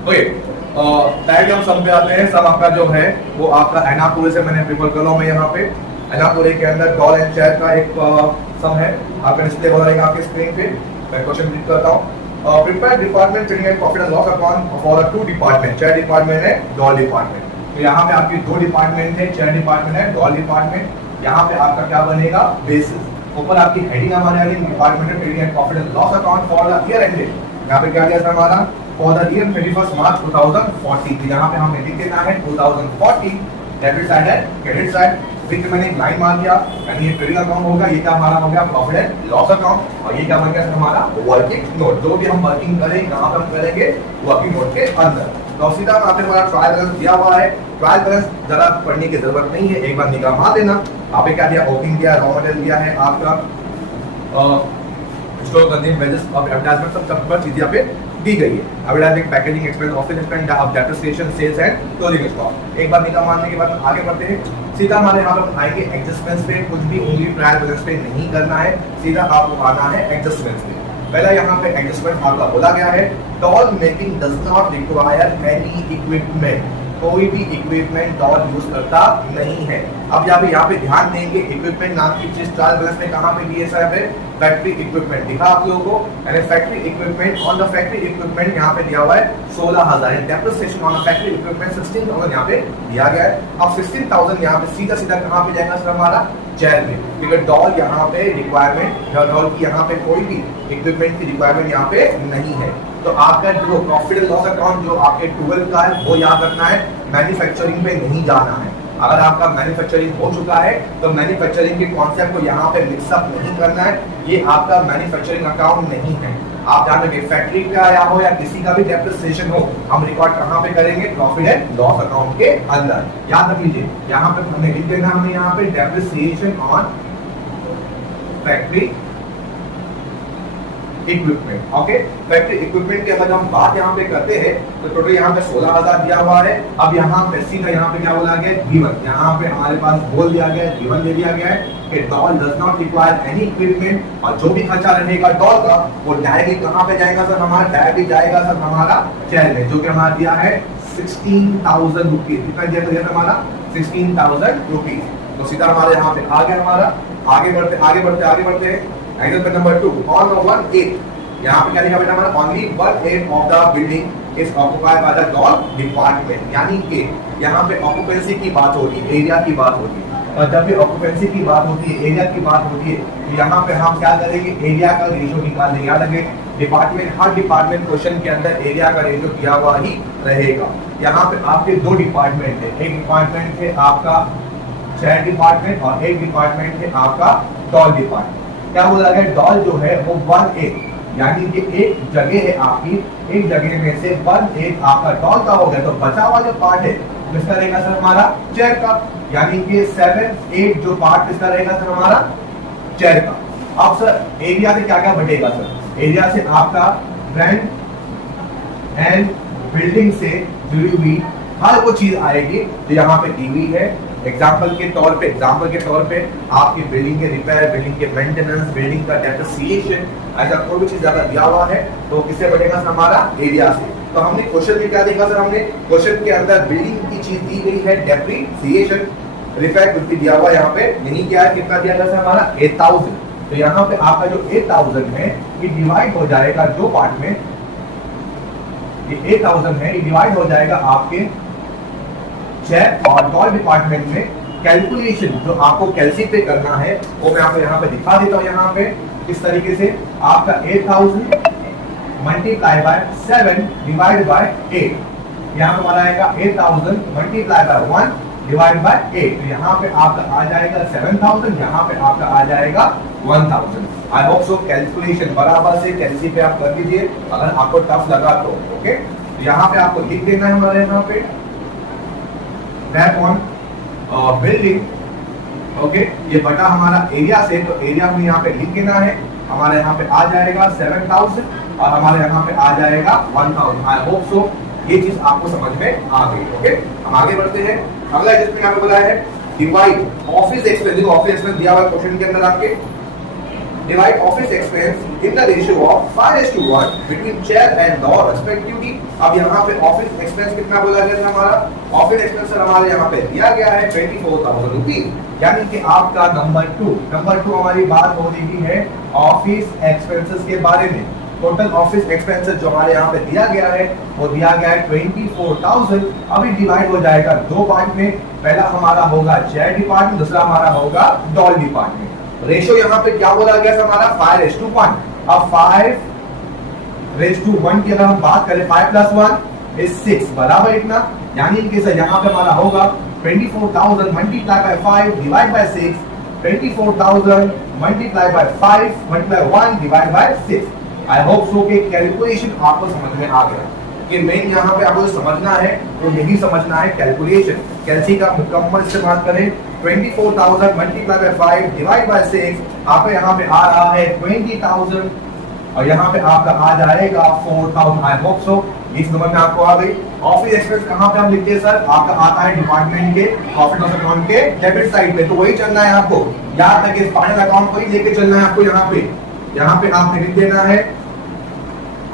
Okay, diagram सम पे आते हैं। सम आपका जो है वो आपका एनापोरे से मैंने प्रिपेयर कर लो मैं यहाँ पे एनापोरे के अंदर डॉल एंड चेयर का एक सम है, आपका डिस्प्ले हो रहेगा आपके स्क्रीन पे। मैं क्वेश्चन रीड करता हूँ। Prepare department trading and profit and loss account for two department, chair department है, डॉल डिपार्टमेंट। तो यहाँ पे आपकी दो डिपार्टमेंट है, चेयर डिपार्टमेंट है, डॉल डिपार्टमेंट। यहाँ पे आपका क्या बनेगा, बेसिस। ऊपर आपकी हेडिंग हमारे आ गई department trading and profit and loss account for the year ended. यहाँ पे क्या दिया था हमारा, फॉर द ईयर 31 मार्च 2040। यहाँ पे हमें लिख देना है 2040 डेबिट साइड है, क्रेडिट साइड। फिर मैंने एक लाइन मार दिया, यानी ये ट्रेडिंग अकाउंट होगा, ये क्या हमारा हो गया प्रॉफिट एंड लॉस अकाउंट, और ये क्या बन गया हमारा वर्किंग नोट। जो भी हम वर्किंग करेंगे कहां पर हम करेंगे, वर्किंग नोट के अंदर। तो सीधा आपने हमारा ट्रायल बैलेंस दिया हुआ है। ट्रायल बैलेंस जरा पढ़ने की जरूरत नहीं है, एक बार निगाह मार देना। आपने क्या दिया, ओपनिंग दिया, रॉ मटेरियल दिया है आपका, स्टॉक कंज्यूम वेजेस और एडवर्टाइजमेंट सब चीजें यहाँ पे दी गई है। Advertising, packaging expense, office expense, depreciation, sales and closing stock. एक बार निकाल मारने के बाद आगे बढ़ते हैं। सीधा हमारे यहाँ पर आएंगे एडजस्टमेंट्स पे, कुछ भी उंगली ट्रायल बैलेंस पे नहीं करना है, सीधा आपको आना है एडजस्टमेंट्स पे। पहला यहाँ पे एडजस्टमेंट आपका बोला गया है, doll making does not require any equipment. कोई भी इक्विपमेंट डॉल यूज करता नहीं है। अब यहाँ पे ध्यान देंगे, इक्विपमेंट नाम की चीज ट्रायल बैलेंस में कहां पे दी है साहब, फैक्ट्री इक्विपमेंट दिखा आप लोगों को, यानी factory equipment on the factory equipment यहाँ पे दिया हुआ है 16,000। Depreciation on the factory equipment 16,000 यहाँ पे दिया गया है। अब 16,000 यहाँ पे सीधा सीधा कहां पे जाएगा सर हमारा, चेयर में, क्योंकि डॉल यहाँ पे रिक्वायरमेंट, डॉल की यहाँ पे कोई भी इक्विपमेंट की रिक्वायरमेंट यहाँ पे नहीं है। तो आपका जो प्रॉफिट एंड लॉस अकाउंट जो आपके 12 का है वो याद रखना है, मैन्युफैक्चरिंग पे नहीं जाना है। अगर आपका मैन्युफैक्चरिंग हो चुका है तो मैन्युफैक्चरिंग के कॉन्सेप्ट को यहाँ पे मिक्सअप नहीं करना है, ये आपका मैन्युफैक्चरिंग अकाउंट नहीं है। आप जान रखिए, फैक्ट्री का आया हो या किसी का भी डेप्रिसिएशन हो, हम रिकॉर्ड कहाँ पे करेंगे, प्रॉफिट एंड लॉस अकाउंट के अंदर। याद रख लीजिए, यहाँ पे हमने लिख देना, हमने यहाँ पे depreciation on factory equipment. Okay, factory equipment की अगर हम बात यहाँ पे करते हैं तो टोटल यहाँ पे 16,000 दिया हुआ है। अब यहाँ पे सीधा यहाँ पे क्या बोला गया, गिवन, यहाँ पे हमारे पास बोल दिया गया है, गिवन दे दिया गया है कि doll does not require any equipment, और जो भी खर्चा रहेगा डॉल का वो डायरेक्टली कहाँ पे जाएगा सर, हमारा डायरेक्टली जाएगा सर हमारा चेयर में, जो कि हमारा दिया है 16,000 रुपीज। कितना दिया था हमारा, 16,000 रुपीज। तो सीधा हमारे यहाँ पे आ गया हमारा। आगे बढ़ते एग्जांपल नंबर 2, ऑन 1/8, यहाँ पे क्या लिखा बेटा हमारा, only 1/8 of the building is occupied by the doll department. यानी कि यहाँ पे ऑक्युपेंसी की बात होगी, एरिया की बात होगी, और जब भी ऑक्युपेंसी की बात होती है, एरिया की बात होती है, तो यहाँ पे हम क्या करेंगे, एरिया का रेशियो निकालेंगे। याद रखें, डिपार्टमेंट, हर डिपार्टमेंट क्वेश्चन के अंदर एरिया का रेशियो दिया हुआ ही रहेगा। यहाँ पे आपके दो डिपार्टमेंट है, एक डिपार्टमेंट है आपका चेयर डिपार्टमेंट और एक डिपार्टमेंट है आपका डॉल डिपार्टमेंट। क्या बोला गया, डॉल जो है वो 1/8, यानी कि एक जगह है आपकी, एक जगह में से 1/8 आपका डॉल का हो गया, तो बचा हुआ जो पार्ट है किसका रहेगा सर, हमारा चेयर का, यानी कि 7/8 जो पार्ट किसका रहेगा सर, हमारा चेयर का। अब सर एरिया से क्या क्या बढ़ेगा सर, एरिया से आपका रेंट एंड बिल्डिंग से जुड़ी हुई हर वो चीज आएगी, तो यहाँ पे दी हुई है। एग्जाम्पल के तौर पे आपकी बिल्डिंग के रिपेयर, बिल्डिंग के मेंटेनेंस, बिल्डिंग का डेप्रिसिएशन, ऐसा कोई भी चीज ज्यादा दिया हुआ है तो किससे बढ़ेगा सर, हमारा एरिया से। तो हमने क्वेश्चन में क्या देखा सर, हमने क्वेश्चन के अंदर बिल्डिंग की चीज दी गई है डेप्रिसिएशन, रिपेयर कुछ भी दिया हुआ यहाँ पे नहीं किया है। कितना दिया गया सर, हमारा 8,000। तो यहाँ पे आपका जो 8,000 है ये डिवाइड हो जाएगा, जो पार्ट में ये 8,000 है ये डिवाइड हो जाएगा आपके चेयर और डॉल डिपार्टमेंट में। कैलकुलेशन जो आपको कैलसी पे करना है वो मैं आपको यहाँ पे दिखा देता हूँ। यहाँ पे इस तरीके से आपका 8,000 मल्टीप्लाई बाय 7 डिवाइड बाय 8, यहाँ पे हमारा आएगा 8,000 मल्टीप्लाई बाय 1 डिवाइड बाय 8, तो यहाँ पे आपका आ जाएगा 7,000, यहाँ पे आपका आ जाएगा 1,000। आई होप सो कैलकुलेशन बराबर से कैलसी पे आप कर लीजिए, अगर आपको टफ लगा तो। ओके, यहाँ पे आपको लिख देना है हमारे यहाँ पे दैट ऑन बिल्डिंग। ओके, ये बटा हमारा एरिया से, तो एरिया में यहाँ पे लिख देना है, हमारे यहाँ पे आ जाएगा 7,000 और हमारे यहाँ पे आ जाएगा 1,000। आई होप सो ये चीज आपको समझ में आ गई। ओके, हम आगे बढ़ते हैं। अगला जिसमें यहाँ पे बोला है डिवाइड ऑफिस एक्सपेंस। देखो ऑफिस एक्सपेंस दिया हुआ है क्वेश्चन के अंदर आपके, divide office expense in the ratio of 5:1 between chair and door respectively। अब यहाँ पे ऑफिस एक्सपेंस कितना बोला गया था हमारा, ऑफिस एक्सपेंस हमारे यहाँ पे दिया गया है 24,000 रुपीज, यानी कि आपका नंबर टू हमारी बात हो रही है ऑफिस एक्सपेंसेस के बारे में। टोटल ऑफिस एक्सपेंसेस जो हमारे यहाँ पे दिया गया है वो दिया गया है 24,000। अभी डिवाइड हो जाएगा दो पार्ट में, पहला हमारा होगा चेयर डिपार्टमेंट, दूसरा हमारा होगा डॉल डिपार्टमेंट। रेशियो यहाँ पे क्या बोला गया था हमारा 5:1। अब 5:1 की अगर हम बात करें 5 + 1 = 6 बराबर इतना, यानी कि सर यहाँ पे हमारा होगा 24,000 multiply by 5 divide by 6, 24,000 multiply by 5 multiply 1 divide by 6। I hope so कि कैलकुलेशन आपको समझ में आ गया कि मेन यहाँ पे आपको समझना है वो यही समझना है कैलकुलेशन, कैलसी का मुकम्मल इस्तेमाल करें। 24,000 मल्टीप्लाई बाय 5 डिवाइड बाय 6, आपको यहाँ पे आ रहा है 20,000 और यहाँ पे आपका आ जाएगा 4,000। आई होप सो इस नंबर में आपको आ गई। ऑफिस एक्सपेंस कहाँ पे हम लिखते हैं सर, आपका आता है डिपार्टमेंट के प्रॉफिट लॉस अकाउंट के डेबिट साइड पे, तो वही चलना है आपको, याद रखिए फाइनल अकाउंट को ही लेके चलना है आपको। यहाँ पे आपने लिख देना है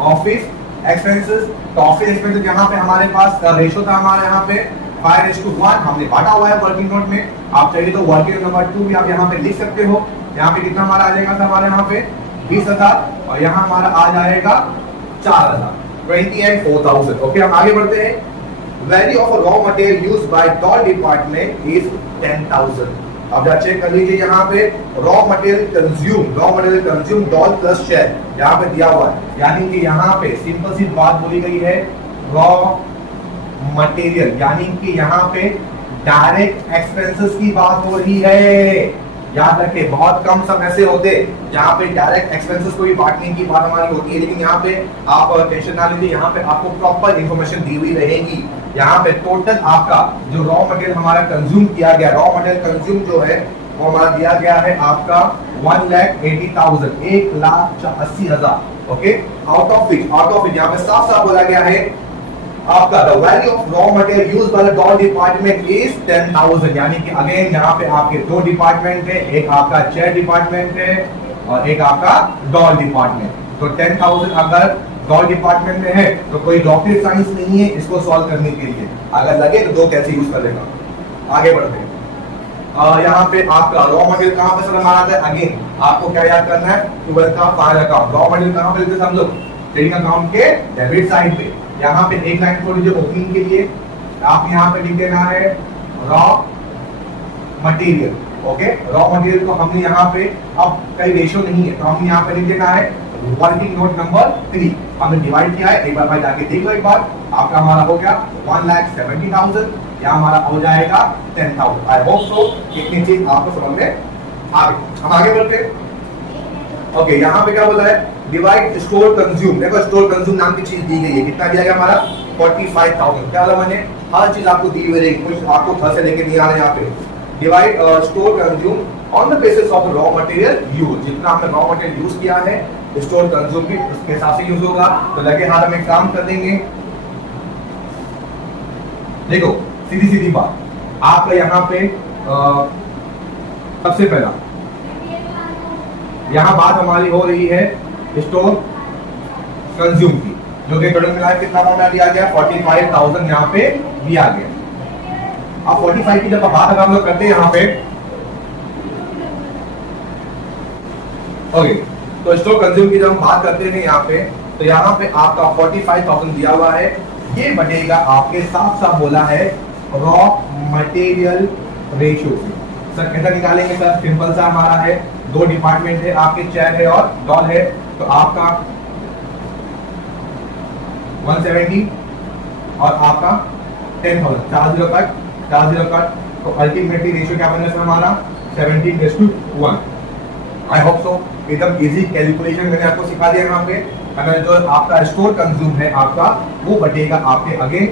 ऑफिस एक्सपेंसेस। तो ऑफिस एक्सपेंसेस यहाँ पे हमारे पास रेशो था हमारे यहाँ पे 5:1 हमने बांटा हुआ है वर्किंग नोट में। आप चाहिए तो वर्किंग नंबर 2 भी आप यहाँ पे लिख सकते हो। यहाँ पे कितना हमारा आ जाएगा हमारे यहाँ पे 20,000 और यहाँ हमारा आ जाएगा 4,000, 20 and 4,000। ओके, हम आगे बढ़ते हैं। Value of raw material used by doll department is 10,000। अब जरा चेक कर लीजिए यहाँ पे raw material consume doll plus share यहाँ पे दिया हुआ है, यानी कि यहाँ पे सिंपल सी बात बोली गई है रॉ मटेरियल, यानी कि यहाँ पे डायरेक्ट एक्सपेंसेस की बात हो रही है। याद रखें बहुत कम सब ऐसे होते जहाँ पे डायरेक्ट एक्सपेंसेस को भी बांटने की बात हमारी होती है, लेकिन यहाँ पे आप टेंशन ना लीजिए, यहाँ पे आपको प्रॉपर इंफॉर्मेशन दी हुई रहेगी। यहाँ पे टोटल आपका जो रॉ मटेरियल हमारा कंज्यूम किया गया, रॉ मटेरियल कंज्यूम जो है वो हमारा दिया गया है आपका 1,80,000, 1,80,000। ओके, आउट ऑफ विच यहाँ पे साफ साफ बोला गया है आपका the value of raw material used by the doll department is 10,000, यानी कि अगेन यहाँ पे आपके दो डिपार्टमेंट है, एक आपका चेयर डिपार्टमेंट है और एक आपका डॉल डिपार्टमेंट। तो 10,000 अगर डॉल डिपार्टमेंट में है तो कोई रॉकेट साइंस नहीं है इसको सॉल्व करने के लिए, अगर लगे तो दो कैसे यूज करेगा। आगे बढ़ते हैं। यहाँ पे आपका रॉ मटेरियल कहाँ पे सर हमारा आता है, अगेन आपको क्या याद करना है 12 का फाइनल अकाउंट। रॉ मटेरियल कहाँ पे लिखते हैं हम लोग, ट्रेडिंग अकाउंट के डेबिट साइड पे। यहाँ पे एक लाइन छोड़ दीजिए ओपनिंग के लिए, आप यहाँ पे लिख देना है raw material. Okay, raw material को हमने यहाँ पे अब कई रेशियो नहीं है तो हमने यहाँ पे लिख देना है वर्किंग नोट नंबर 3। हमने डिवाइड किया है, एक बार भाई जाके देख लो एक बार, आपका हमारा हो गया 1,70,000, यहाँ हमारा हो जाएगा 10,000। आई होप सो इतनी चीज आपको समझ में आ गई। हम आगे बढ़ते हैं। ओके, यहाँ पे क्या बोला है डिवाइड स्टोर कंज्यूम। देखो स्टोर कंज्यूम नाम की चीज दी गई है, कितना दिया गया हमारा 45,000। क्या बोला मैंने, हर चीज आपको दी हुई रहेगी, कुछ आपको घर से लेके नहीं आ रहे। यहाँ पे divide store consume on the basis of raw material use, जितना हमने रॉ मटेरियल यूज किया है स्टोर कंज्यूम भी उसके हिसाब से यूज होगा। तो लगे हाथ हम एक काम कर देंगे, देखो सीधी सीधी बात, आपका यहाँ पे सबसे पहला यहाँ बात हमारी हो रही है स्टोर कंज्यूम की, जो कि टोटल मिला कितना अमाउंट दिया गया 45,000 यहाँ पे दिया गया। अब 45 की जब बात अगर हम लोग करते हैं यहाँ पे, ओके, तो स्टोर कंज्यूम की जब हम बात करते हैं यहाँ पे, तो यहाँ पे आपका 45,000 दिया हुआ है, ये बनेगा आपके साफ साफ बोला है रॉ मटेरियल रेशियो से। सर कैसा निकालेंगे सर, सिंपल सा हमारा है दो डिपार्टमेंट है आपके, चेयर है और डॉल है, तो आपका 170 और आपका 10,000, 4 0 कट, तो अल्टीमेटली रेशियो क्या बनेगा हमारा 17:1। आई होप सो एकदम इजी कैलकुलेशन मैंने आपको सिखा दिया यहाँ पे। अगर जो आपका स्टोर कंज्यूम है आपका वो बटेगा आपके अगेन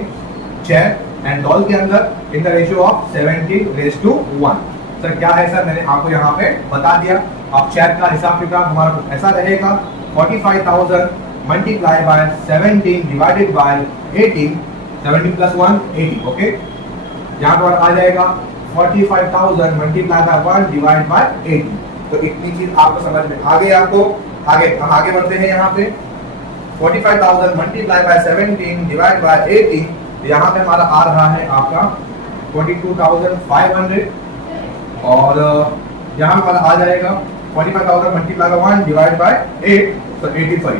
चेयर एंड डॉल के अंदर in the ratio of 17:1। Sir क्या है सर, मैंने आपको यहाँ पे बता दिया। अब चेयर का हिसाब किताब हमारा ऐसा रहेगा 45,000 multiply by 17 divided by 18, 17 + 1 80। Okay, यहाँ पर आ जाएगा 45,000 मल्टीप्लाई बाय 1 डिवाइड बाय 80। तो इतनी चीज आपको समझ में आ गई। आपको आगे हम आगे बढ़ते हैं। यहाँ पे 45,000 मल्टीप्लाई बाय 17 डिवाइड बाय 18, यहाँ पे हमारा आ रहा है आपका 22,500 और यहाँ पे हमारा आ जाएगा 45,000 मल्टीप्लाई बाय 1 डिवाइड बाय 8 तो 85,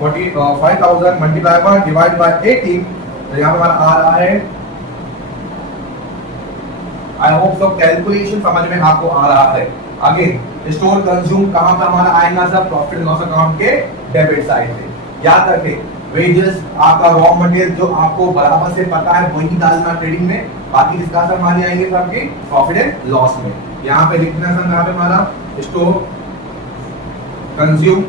45,000 मल्टीप्लाई बाय 1 डिवाइड बाय 18 तो यहाँ पे हमारा आ रहा है। आई होप सब कैलकुलेशन समझ में आपको आ रहा है। आगे स्टोर कंज्यूम कहां पे हमारा आएगा sir? Profit and loss account के डेबिट साइड पे। याद रखें वेजेस आपका रॉ मटेरियल जो आपको बराबर से पता है वही डालना ट्रेडिंग में, बाकी जिसका सर हमारे आएंगे सर आपके प्रॉफिट एंड लॉस में। यहाँ पे लिखना सर यहाँ पे हमारा store consume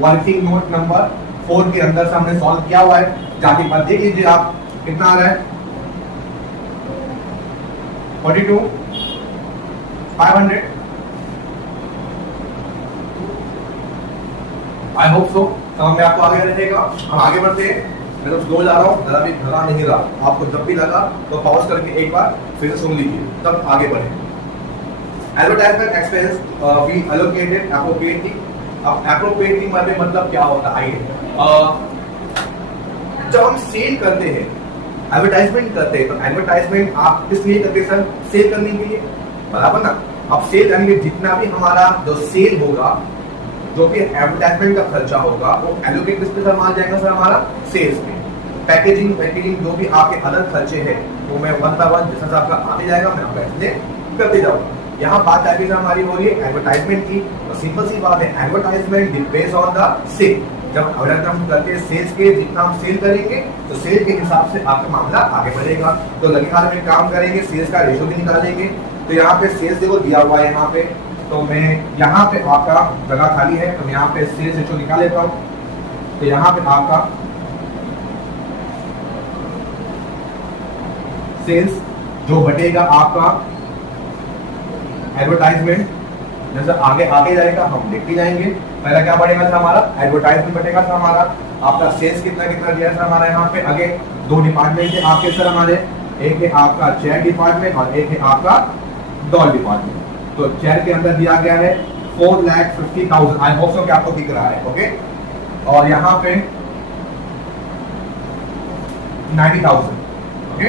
working note number 4 के अंदर से हमने सॉल्व किया हुआ है, जाके पर देख लीजिए आप कितना आ रहा है 42,500। आई होप सो समझ में आपको आगे रहेगा। हम आगे बढ़ते हैं। मैं तो स्लो जा रहा हूँ, जरा भी धरा नहीं रहा। आपको जब भी लगा तो पॉज करके एक बार फिर से सुन लीजिए, तब आगे बढ़े। Advertisement expense we allocated appropriately. अब एप्रोप्रिएटली मतलब क्या होता है? जब हम सेल करते हैं, एडवर्टाइजमेंट करते हैं, तो एडवर्टाइजमेंट आप किस लिए करते हैं सर? सेल करने के लिए, बराबर ना। अब सेल करने के जितना भी हमारा जो सेल होगा, जो भी एडवर्टाइजमेंट का खर्चा होगा, वो एलोकेट किस पे सर मार जाएगा सर? हमारा सेल्स में। पैकेजिंग जो भी आपके अदर खर्चे हैं वो मैं वन बाय वन जैसा आपका आते जाएगा मैं आपको एक्सप्लेन करते जाऊंगा। यहाँ बात आगे से हमारी हो रही है एडवर्टाइजमेंट की। तो सिंपल सी बात है, advertisement depends on the sale. जब अगर हम करते हैं सेल्स के, जितना हम सेल करेंगे तो सेल के हिसाब से आपका मामला आगे बढ़ेगा। तो लगे हाथ में काम करेंगे, सेल्स का रेशो भी निकालेंगे। तो यहाँ पे सेल्स देखो दिया हुआ है यहाँ पे, तो मैं यहाँ पे आपका जगह खाली है तो मैं यहाँ पे सेल्स रेशो निकाल लेता हूँ। तो यहाँ पे आपका सेल्स जो बटेगा आपका एडवर्टाइजमेंट, जैसे आगे आगे जाएगा हम देखते जाएंगे। पहला क्या बढ़ेगा सर? हमारा एडवर्टाइजमेंट बढ़ेगा सर। हमारा आपका सेल्स कितना कितना दिया है सर? हमारा यहाँ पे आगे दो डिपार्टमेंट है आपके सर हमारे, एक है आपका चेयर डिपार्टमेंट और एक है आपका डॉल डिपार्टमेंट। तो चेयर के अंदर दिया गया है 4,50,000। आई होप सो कि आपको दिख रहा है, ओके। और यहाँ पे 90,000, ओके।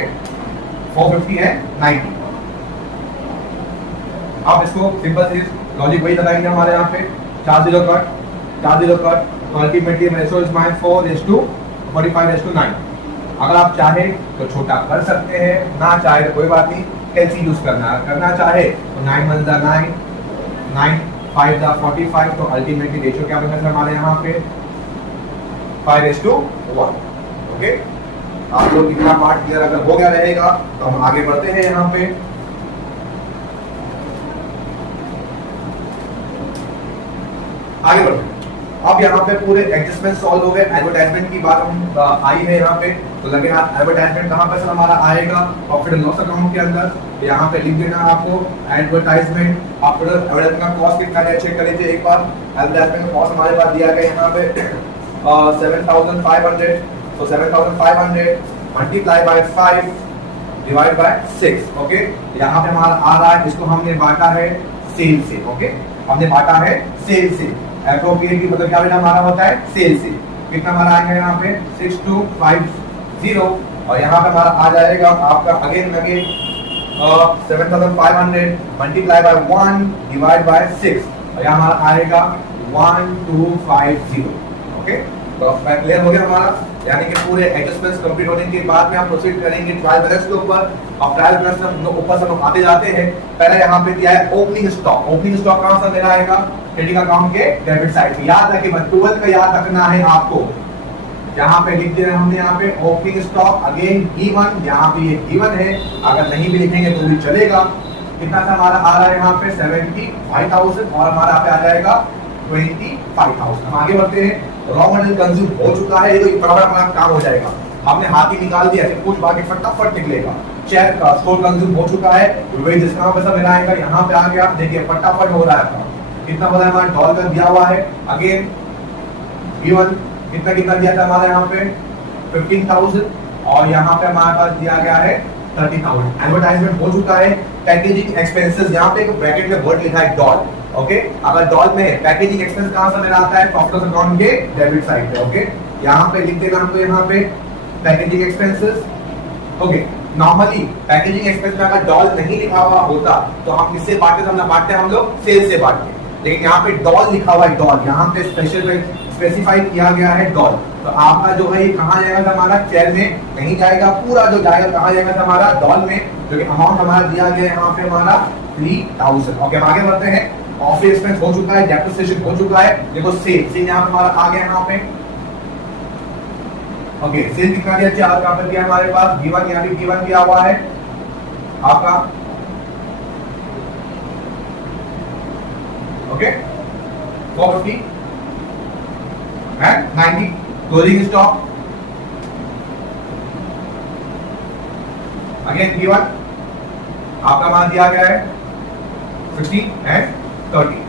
450 है 90। आप इसको सिंपल सी लॉजिक वही लगाएंगे हमारे यहाँ पे 4 0 cut ultimately ratio is my 4:45:9। अगर आप चाहे तो छोटा कर सकते हैं, ना चाहे तो कोई बात नहीं, कैलसी यूज करना चाहे तो 9 1 9 9 5 45। तो अल्टीमेटली रेशो क्या बनेगा सर हमारे यहाँ पे 5:1। ओके, आप लोग इतना पार्ट क्लियर अगर हो गया रहेगा तो हम आगे बढ़ते हैं। यहाँ पे आगे बढ़ते हैं। अब यहाँ पे पूरे एडजस्टमेंट सॉल्व हो गए। एडवर्टाइजमेंट की बात हम आई है यहाँ पे, तो लगे हाथ एडवर्टाइजमेंट कहाँ पे सर हमारा आएगा? प्रॉफिट एंड लॉस अकाउंट के अंदर। यहाँ पे लिख देना आपको एडवर्टाइजमेंट। आफ्टर एडवर्टाइजमेंट का कॉस्ट कितना है चेक कर लीजिए एक बार। एडवर्टाइजमेंट का कॉस्ट हमारे पास दिया गया यहाँ पे 7,500। तो 7,500 multiply by 5 divide by 6। Okay, यहाँ पे हमारा आ रहा है, इसको हमने बांटा है सेल से। ओके, हमने बांटा है सेल से। एप्रोप्रिएट की मतलब क्या बेटा हमारा होता है? सेल से। कितना हमारा आएगा यहाँ पे 6250 और यहाँ पे हमारा आ जाएगा आपका again 7,500 multiply by 1 divide by 6 और यहाँ हमारा आएगा 1250। ओके, तो क्लियर हो गया हमारा। यानी कि पूरे एडजस्टमेंट्स कंप्लीट होने के बाद में हम प्रोसीड करेंगे ट्रायल बैलेंस के ऊपर। अब ट्रायल बैलेंस में ऊपर से हम आते जाते हैं। पहले यहाँ पे दिया है ओपनिंग स्टॉक। ओपनिंग स्टॉक कहाँ से लेना आएगा? ट्रेडिंग अकाउंट के डेबिट साइड पे। याद रखिए, 12 का याद रखना है आपको। यहाँ पे लिख दिया हमने यहाँ पे ओपनिंग स्टॉक अगेन गिवन। यहाँ पे ये गिवन है, अगर नहीं भी लिखेंगे तो भी चलेगा। कितना सा हमारा आ रहा है यहाँ पे 75,000 और हमारा पे आ जाएगा 25,000। हम आगे बढ़ते हैं। रॉ मटेरियल कंज्यूम हो चुका है, ये तो बड़ा बड़ा अपना काम हो जाएगा। हमने हाथ ही निकाल दिया, ऐसे कुछ बाकी फटाफट निकलेगा। चेयर का स्टोर कंज्यूम हो चुका है, वेजेस कहाँ पे सब मिलाएगा? यहाँ पे आ गया, देखिए फटाफट हो रहा है। कितना हो रहा है हमारा? डॉलर दिया हुआ है अगेन गिवन। कितना कितना दिया था हमारा यहाँ पे 15,000 और यहाँ पे हमारे पास दिया गया है 30,000। एडवर्टाइजमेंट हो चुका है। पैकेजिंग एक्सपेंसेस, यहाँ पे एक ब्रैकेट में वर्ड लिखा है डॉल। ओके, अगर डॉल में है पैकेजिंग एक्सपेंस कहां से मेरा आता है, प्रॉफिट लॉस अकाउंट के डेबिट साइड पे। ओके, यहाँ पे लिख देना हमको, यहाँ पे packaging expenses. Okay, normally packaging expense में अगर डॉल नहीं लिखा हुआ होता तो हम किससे बांटते हम लोग सेल्स से बांटते, लेकिन यहाँ पे डॉल लिखा हुआ है, डॉल यहाँ पे स्पेसिफाई किया गया है डॉल, तो आपका जो है ये कहाँ जाएगा हमारा, चेयर में नहीं जाएगा, पूरा जो जाएगा कहाँ जाएगा हमारा डॉल में, जो कि अमाउंट हमारा दिया गया है यहाँ पे हमारा 3000। ओके, हम आगे बढ़ते हैं। ऑफिस एक्सपेंस हो चुका है, डेप्रिसिएशन हो चुका है, देखो सेल यहाँ पे हमारा आ गया यहाँ पे। ओके, सेल कितना दिया, 4 कहां पर दिया हमारे पास, गिवन, यहाँ पे गिवन दिया हुआ है आपका। Okay, 450 and 90 closing stock, again given आपका मान दिया गया है 60 and 30,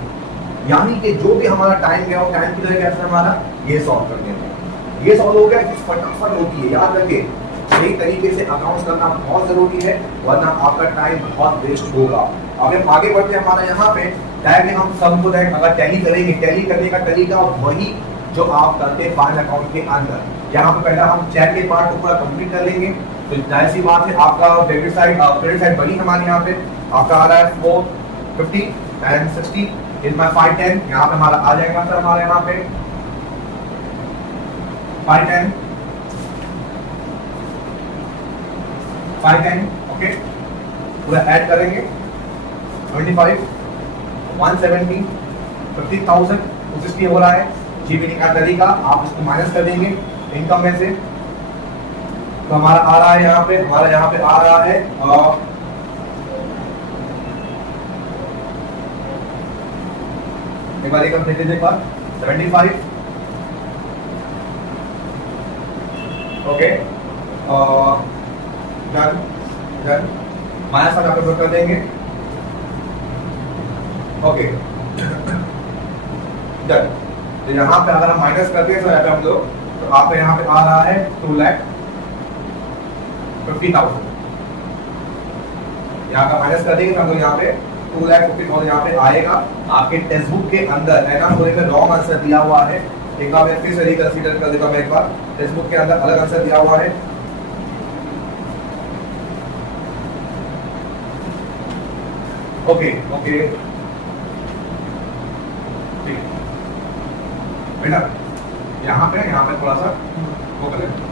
यानी कि जो भी हमारा टाइम गया वो टाइम किधर गया हमारा, ये सॉल्व कर देंगे। ये सॉल्व हो गया, फटाफट होती है, याद रखिए सही तरीके से अकाउंट्स करना बहुत जरूरी है, वरना आपका टाइम बहुत वेस्ट होगा। अब हम आगे बढ़ते हैं, हमारा यहाँ पे डायरेक्टली हम सम को डायरेक्ट अगर टैली करेंगे, टैली करने का तरीका वही जो आप करते हैं फाइनल अकाउंट के अंदर। यहाँ पे पहला हम चेक के पार्ट को पूरा कंप्लीट कर लेंगे, तो जाहिर सी बात है आपका डेबिट साइड क्रेडिट साइड बड़ी हमारे यहाँ पे आपका आ रहा है 450 and 60 इज माय 510, यहाँ पे हमारा आ जाएगा सर हमारे यहाँ पे 510 ओके, पूरा ऐड करेंगे 25 170 50,000 260 हो रहा है। जीबीटी का तरीका आप इसको माइनस कर देंगे इनकम में से, तो हमारा आ रहा है यहाँ पे, हमारा यहाँ पे आ रहा है एक बार इनकम देख लीजिए, 75 ओके, डन डन, माइनस आप कर देंगे। ओके डन, तो यहाँ पे अगर हम माइनस करते हैं तो हम लोग, तो आप यहाँ पे आ रहा है 2,50,000, यहाँ का माइनस कर देंगे तो हम लोग यहाँ पे 2,50,000 यहाँ पे आएगा। आपके टेक्स्ट बुक के अंदर है ना, थोड़े में रॉन्ग आंसर दिया हुआ है, एक बार मैं फिर से रिकंसीडर कर देता हूँ, एक बार टेक्स्ट बुक के अंदर अलग आंसर दिया हुआ है। ओके ओके बेटा, यहाँ पे थोड़ा सा वो कर लेते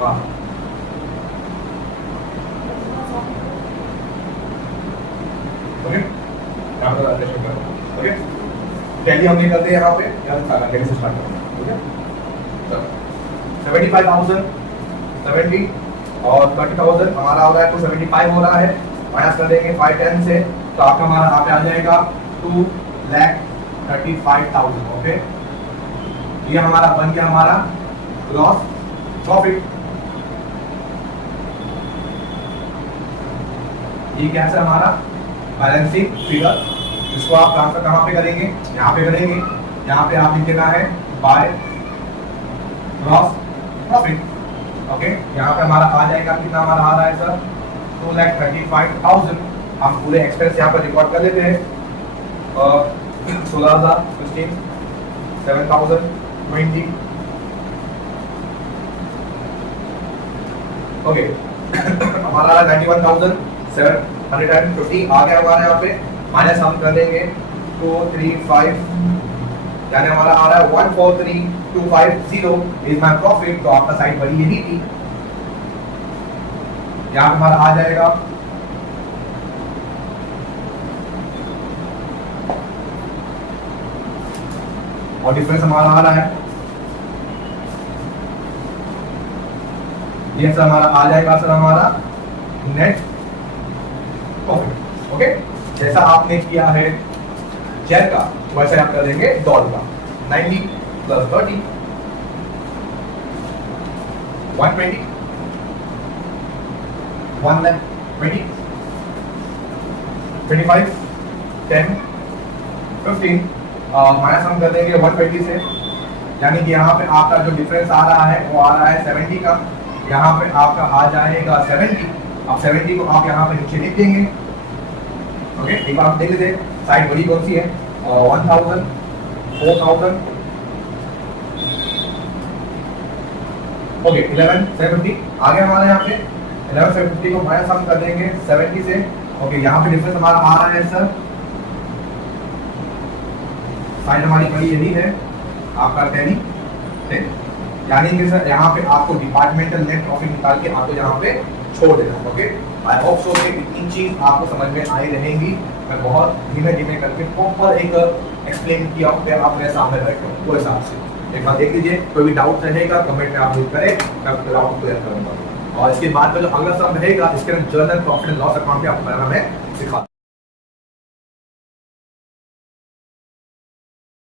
वाह, ओके यहाँ पे ओके, टैली हम निकलते हैं यहाँ पे, टैली से स्टार्ट करेंगे। ओके, 75,000 70 और 30,000 हमारा हो रहा है 275 हो रहा है, माइनस कर देंगे 510 से, तो आपका हमारा यहाँ पे आ जाएगा 2,35,000। ओके, ये हमारा बन गया हमारा ग्रॉस प्रॉफिट। ये क्या है हमारा बैलेंसिंग फिगर, इसको आप ट्रांसफर कहाँ पे करेंगे, यहाँ पे करेंगे, यहाँ पे आप लिख देना है बाय ग्रॉस प्रॉफिट। ओके, यहाँ पे हमारा आ जाएगा, कितना हमारा आ रहा है सर 2,35,000। हम पूरे एक्सपेंस यहाँ पर रिकॉर्ड कर लेते हैं, 16,000 15 7,000 20। ओके हमारा 91,750 आ गया हमारे यहाँ पे, माइनस हम कर देंगे 235, यानी हमारा आ रहा है 143,250 इज माय प्रॉफिट। तो आपका साइड बड़ी यही थी, यहाँ हमारा आ जाएगा और डिफरेंस हमारा आ रहा है, ये सर हमारा आ जाएगा सर हमारा नेट प्रॉफिट। ओके, जैसा आपने किया है शेयर का वैसे आप कर देंगे डॉल का, 90 प्लस 30 120 120 25 10 15 माइनस हम कर देंगे 120 से, यानी कि यहाँ पे आपका जो डिफरेंस आ रहा है वो आ रहा है 70 का, यहाँ पे आपका आ जाएगा 70। अब 70 को आप यहाँ पे नीचे लिख देंगे। ओके, एक बार आप देख लेते हैं साइड बड़ी कौन सी है, 1000, 4000, ओके 11750 आ गया हमारे यहाँ पे। 11750 को माइनस हम कर देंगे 70 से। ओके, यहाँ पे डिफरेंस हमारा आ रहा है सर, साइड हमारी बड़ी यही है आपका 10, यानी कि सर यहाँ पे आपको डिपार्टमेंटल नेट प्रॉफिट निकाल के आपको यहाँ पे छोड़ देना। ओके, आई होप सो कि इतनी चीज आपको समझ में आई रहेंगी। मैं बहुत धीमे धीमे करके प्रॉपर एक एक्सप्लेन किया हूँ, आप मेरे सामने बैठे हो वो हिसाब से एक बार देख लीजिए। कोई भी डाउट रहेगा कमेंट में आप यूज करें, मैं डाउट क्लियर करूंगा। और इसके बाद का जो अगला सम रहेगा इसके अंदर journal profit and loss account पे आपको मैं सिखा